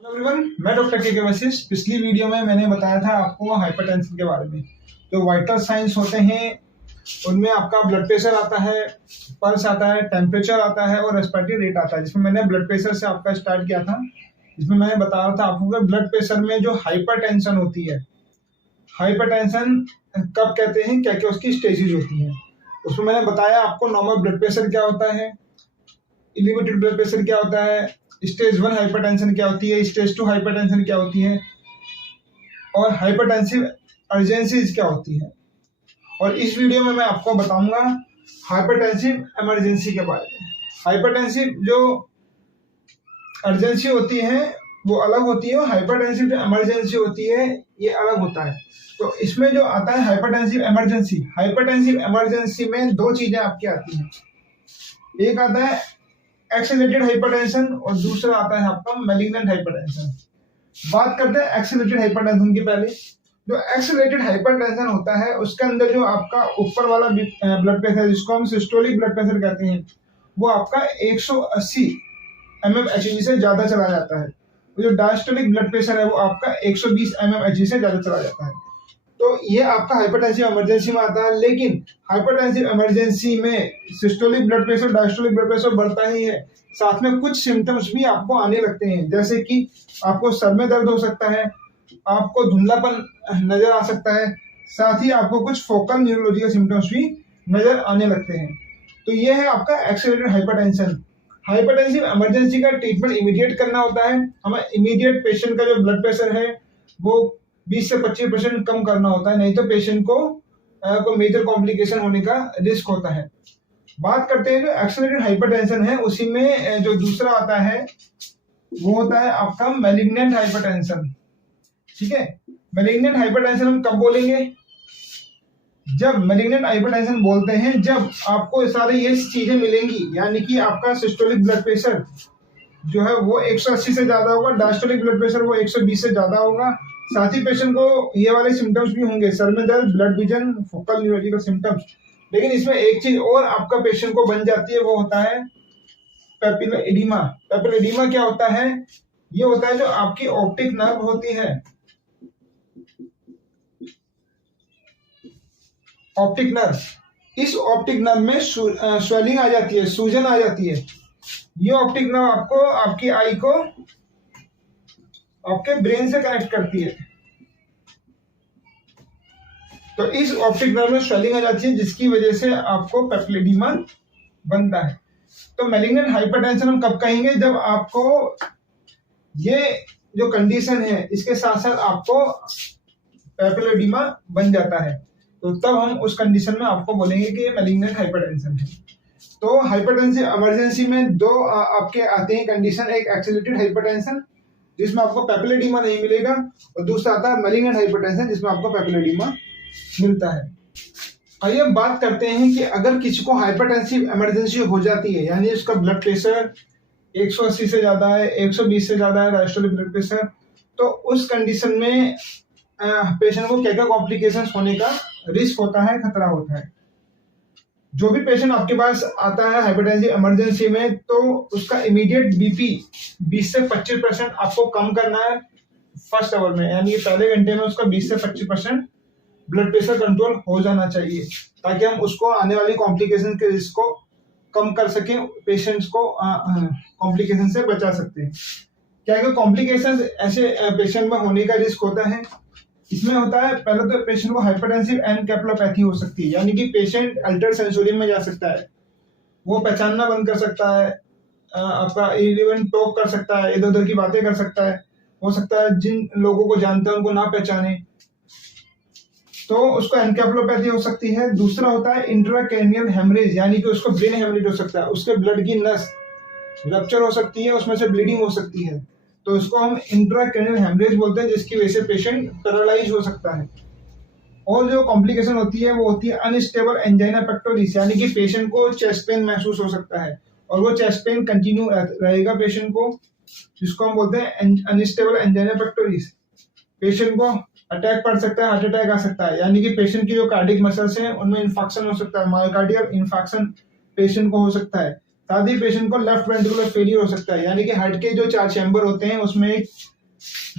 Hello everyone, मैं doctor के वशिष्ठ। पिछली वीडियो में मैंने बताया था आपको हाइपरटेंशन के बारे में। जो वाइटल साइंस होते हैं उनमें आपका ब्लड प्रेशर आता है, पल्स आता है, टेम्परेचर आता है और रेस्पिरेटरी रेट आता है। जिसमें मैंने ब्लड प्रेशर से आपका स्टार्ट किया था। जिसमें मैंने बता रहा था आपको कि ब्लड प्रेशर में जो हाइपरटेंशन होती है, हाइपरटेंशन कब कहते हैं, क्या क्या उसकी स्टेजेज होती हैं। उसमें मैंने बताया आपको नॉर्मल ब्लड प्रेशर क्या होता है, एलिवेटेड ब्लड प्रेशर क्या होता है, स्टेज 1 हाइपरटेंशन क्या होती है, स्टेज 2 हाइपरटेंशन क्या होती है और हाइपरटेंसिव अर्जेंसीज क्या होती है। और इस वीडियो में मैं आपको बताऊंगा हाइपरटेंसिव इमरजेंसी के बारे में। हाइपरटेंसिव जो अर्जेंसी होती है वो अलग होती है और हाइपरटेंसिव जो इमरजेंसी होती है ये अलग होता है। तो इसमें जो आता है हाइपरटेंसिव इमरजेंसी, हाइपरटेंसिव इमरजेंसी में दो चीजें आपकी आती हैं। एक आता है एक्सेलरेटेड हाइपरटेंशन और दूसरा आता है आपका मैलिग्नेंट हाइपरटेंशन। बात करते हैं एक्सेलरेटेड हाइपरटेंशन की। पहले जो एक्सेलरेटेड हाइपरटेंशन होता है उसके अंदर जो आपका ऊपर वाला ब्लड प्रेशर जिसको हम सिस्टोलिक ब्लड प्रेशर कहते हैं वो आपका 180 mmHg से ज्यादा चला जाता है। जो डायस्टोलिक ब्लड प्रेशर है वो आपका 120 mmHg से ज्यादा चला जाता है। तो ये आपका हाइपरटेंसिव इमरजेंसी में आता है। लेकिन हाइपरटेंसिव इमरजेंसी में systolic blood pressure, diastolic blood pressure बढ़ता ही है, साथ में कुछ सिम्टम्स भी आपको आने लगते हैं। जैसे कि आपको सर में दर्द हो सकता है, आपको धुंधलापन नजर आ सकता है, साथ ही आपको कुछ फोकल न्यूरोलॉजिकल सिम्टम्स भी नजर आने लगते हैं। तो ये है आपका एक्सेलरेटेड हाइपरटेंशन। हाइपरटेंसिव इमरजेंसी का ट्रीटमेंट इमीडिएट करना होता है। हमें इमीडिएट पेशेंट का जो ब्लड प्रेशर है वो 20 से 25% कम करना होता है, नहीं तो पेशेंट को मेजर कॉम्प्लिकेशन होने का रिस्क होता है। बात करते हैं जो एक्सेलरेटेड हाइपरटेंशन है उसी में जो दूसरा आता है वो होता है आपका मैलिग्नेंट हाइपरटेंशन। ठीक है, मैलिग्नेंट हाइपरटेंशन हम कब बोलेंगे? जब मैलिग्नेंट हाइपरटेंशन बोलते हैं जब आपको सारी ये चीजें मिलेंगी, यानी कि आपका सिस्टोलिक ब्लड प्रेशर जो है वो 180 से ज्यादा होगा, डायस्टोलिक ब्लड प्रेशर वो 120 से ज्यादा होगा, साथ ही पेशेंट को ये वाले सिम्टम्स भी होंगे, सर में दर्द, blood vision, focal neurological symptoms. लेकिन इसमें एक चीज और आपका पेशेंट को बन जाती है, वो होता है पेपिलर एडिमा। पेपिलर एडिमा क्या होता है? ये होता है जो आपकी ऑप्टिक नर्व होती है, ऑप्टिक नर्व, इस ऑप्टिक नर्व में स्वेलिंग आ जाती है, सूजन आ जाती है। ये ऑप्टिक नर्व आपको आपकी आई को आपके ब्रेन से कनेक्ट करती है। तो इस ऑप्टिक नर्व में स्वेलिंग आ जाती है जिसकी वजह से आपको पेपिलर एडिमा बनता है। तो मैलिग्नेंट हाइपरटेंशन हम कब कहेंगे? जब आपको ये जो कंडीशन है इसके साथ साथ आपको पेपिलर एडिमा बन जाता है, तो तब हम उस कंडीशन में आपको बोलेंगे कि ये मैलिग्नेंट हाइपरटेंशन है। तो हाइपरटेंसिव इमरजेंसी में दो आपके आते हैं कंडीशन, एक एक्सेलरेटेड हाइपरटेंशन जिसमें आपको पेपिलर एडिमा नहीं मिलेगा और दूसरा आता है मैलिग्नेंट हाइपरटेंशन जिसमें आपको पेपिलर एडिमा मिलता है। आइए अब बात करते हैं कि अगर किसी को हाइपरटेंसिव इमरजेंसी हो जाती है, यानी उसका ब्लड प्रेशर 180 से ज्यादा है, 120 से ज्यादा है डायस्टोलिक ब्लड प्रेशर, तो उस कंडीशन में पेशेंट को क्या क्या कॉम्प्लिकेशंस होने का रिस्क होता है, खतरा होता है। जो भी पेशेंट आपके पास आता है हाइपरटेंसिव इमरजेंसी में, तो उसका इमीडिएट बीपी 20 से 25% आपको कम करना है फर्स्ट आवर में, यानी पहले घंटे में उसका 20 से 25% ब्लड प्रेशर कंट्रोल हो जाना चाहिए, ताकि हम उसको आने वाली कॉम्प्लिकेशन के रिस्क को कम कर सकें, पेशेंट्स को कॉम्प्लिकेशन से बचा सकते हैं। क्या क्या कॉम्प्लिकेशन ऐसे पेशेंट में होने का रिस्क होता है? इसमें होता है पहले तो पेशेंट को हाइपरटेंसिव एनकेफेलोपैथी हो सकती है, यानी कि पेशेंट अल्टर सेंसोरियम में जा सकता है, वो पहचानना बंद कर सकता है, आपका इवन टॉक कर सकता है, इधर उधर की बातें कर सकता है, हो सकता है जिन लोगों को जानता है उनको ना पहचाने, तो उसको एनकेफेलोपैथी हो सकती है। दूसरा होता है इंट्राक्रैनियल हेमरेज, यानी कि उसको ब्रेन हेमरेज हो सकता है, उसके ब्लड की नस रप्चर हो सकती है, उसमें से ब्लीडिंग हो सकती है, तो इसको हम इंट्राक्रैनियल हेमरेज बोलते हैं, जिसकी वजह से पेशेंट पैरालाइज हो सकता है। और जो कॉम्प्लिकेशन होती है वो होती है अनस्टेबल एंजाइना पेक्टोरिस, यानी कि पेशेंट को चेस्ट पेन महसूस हो सकता है और वो चेस्ट पेन कंटिन्यू रहेगा पेशेंट को, जिसको हम बोलते हैं अनस्टेबल एंजाइना पेक्टोरिस। पेशेंट को अटैक पड़ सकता है, हार्ट अटैक आ सकता है, यानी कि पेशेंट की जो कार्डियक मसल्स हैं उनमें इंफेक्शन हो सकता है, मायोकार्डियल इंफेक्शन पेशेंट को हो सकता है। साथ ही पेशेंट को लेफ्ट वेंट्रिकुलर फेलियर हो सकता है, यानी कि हार्ट के जो 4 चैम्बर होते हैं उसमें एक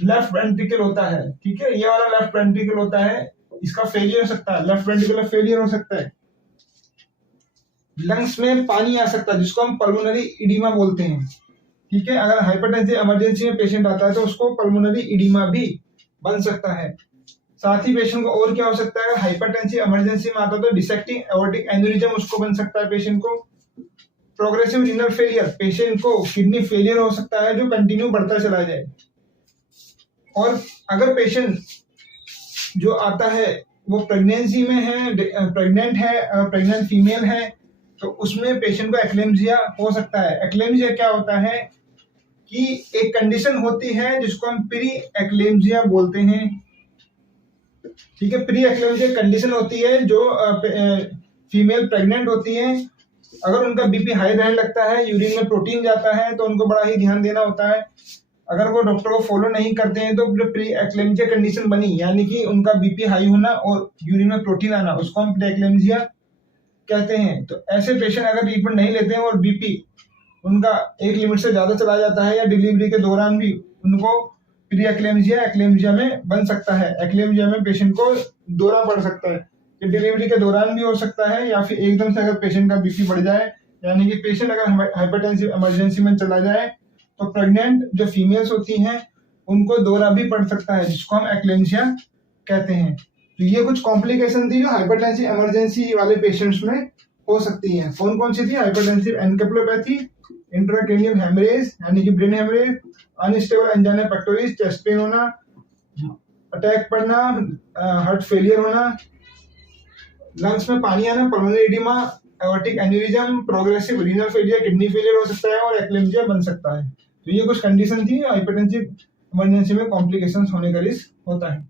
लेफ्ट वेंट्रिकल होता है, ठीक है, ये वाला लेफ्ट वेंट्रिकल होता है, इसका फेलियर हो सकता है, लेफ्ट वेंट्रिकुलर फेलियर हो सकता है। लंग्स में पानी आ सकता है जिसको हम पल्मोनरी इडीमा बोलते हैं, ठीक है। अगर हाइपरटेंसिव इमरजेंसी में पेशेंट आता है तो उसको पल्मोनरी इडीमा भी बन सकता है। साथ ही पेशेंट को और क्या हो सकता है, हाइपरटेंसिव इमरजेंसी में आता है तो डिसेक्टिंग एओर्टिक एन्यूरिज्म उसको बन सकता है पेशेंट को। प्रोग्रेसिव रीनल फेलियर, पेशेंट को किडनी फेलियर हो सकता है जो कंटिन्यू बढ़ता चला जाए। और अगर पेशेंट जो आता है वो प्रेगनेंसी में है, प्रेग्नेंट फीमेल है, तो उसमें पेशेंट को एक्लेम्सिया हो सकता है। एक्लेम्सिया क्या होता है कि एक कंडीशन होती है जिसको हम प्री एक्लेम्सिया बोलते हैं, ठीक है। प्री एक्लेम्सिया कंडीशन होती है जो फीमेल प्रेग्नेंट होती है, अगर उनका बीपी हाई रहने लगता है, यूरिन में प्रोटीन जाता है, तो उनको बड़ा ही ध्यान देना होता है। अगर वो डॉक्टर को फॉलो नहीं करते हैं तो प्री एक्लेम्सिया कंडीशन बनी, यानी कि उनका बीपी हाई होना और यूरिन में प्रोटीन आना, उसको हम प्री एक्लेम्सिया कहते हैं। तो ऐसे पेशेंट अगर ट्रीटमेंट नहीं लेते हैं और बीपी उनका एक लिमिट से ज्यादा चला जाता है या डिलीवरी के दौरान भी, उनको प्री एक्लेम्सिया में बन सकता है। एक्लेम्सिया में पेशेंट को दौरा पड़ सकता है, ये डिलीवरी के दौरान भी हो सकता है, या फिर एकदम से अगर पेशेंट का बीपी बढ़ जाए, यानी कि पेशेंट अगर हाइपरटेंसिव इमरजेंसी में चला जाए तो प्रेग्नेंट जो फीमेल्स होती हैं उनको दौरा भी पड़ सकता है, जिसको हम एक्लेम्सिया कहते हैं। तो ये कुछ कॉम्प्लिकेशन थी जो हाइपरटेंसिव इमरजेंसी वाले पेशेंट्स में हो सकती हैं। कौन कौन सी थी? हाइपरटेंसिव एनकेफेलोपैथी, इंट्राक्रैनियल हेमरेज यानी कि brain haemorrhage, unstable angina pectoris, chest pain होना, अटैक पड़ना, हार्ट फेलियर होना, लंग्स में पानी आना, pulmonary oedema, aortic aneurysm, progressive renal failure, kidney failure हो सकता है और एक्लेम्सिया बन सकता है। तो ये कुछ कंडीशन थी, हाइपरटेंसिव इमरजेंसी में कॉम्प्लिकेशंस होने का रिस्क होता है।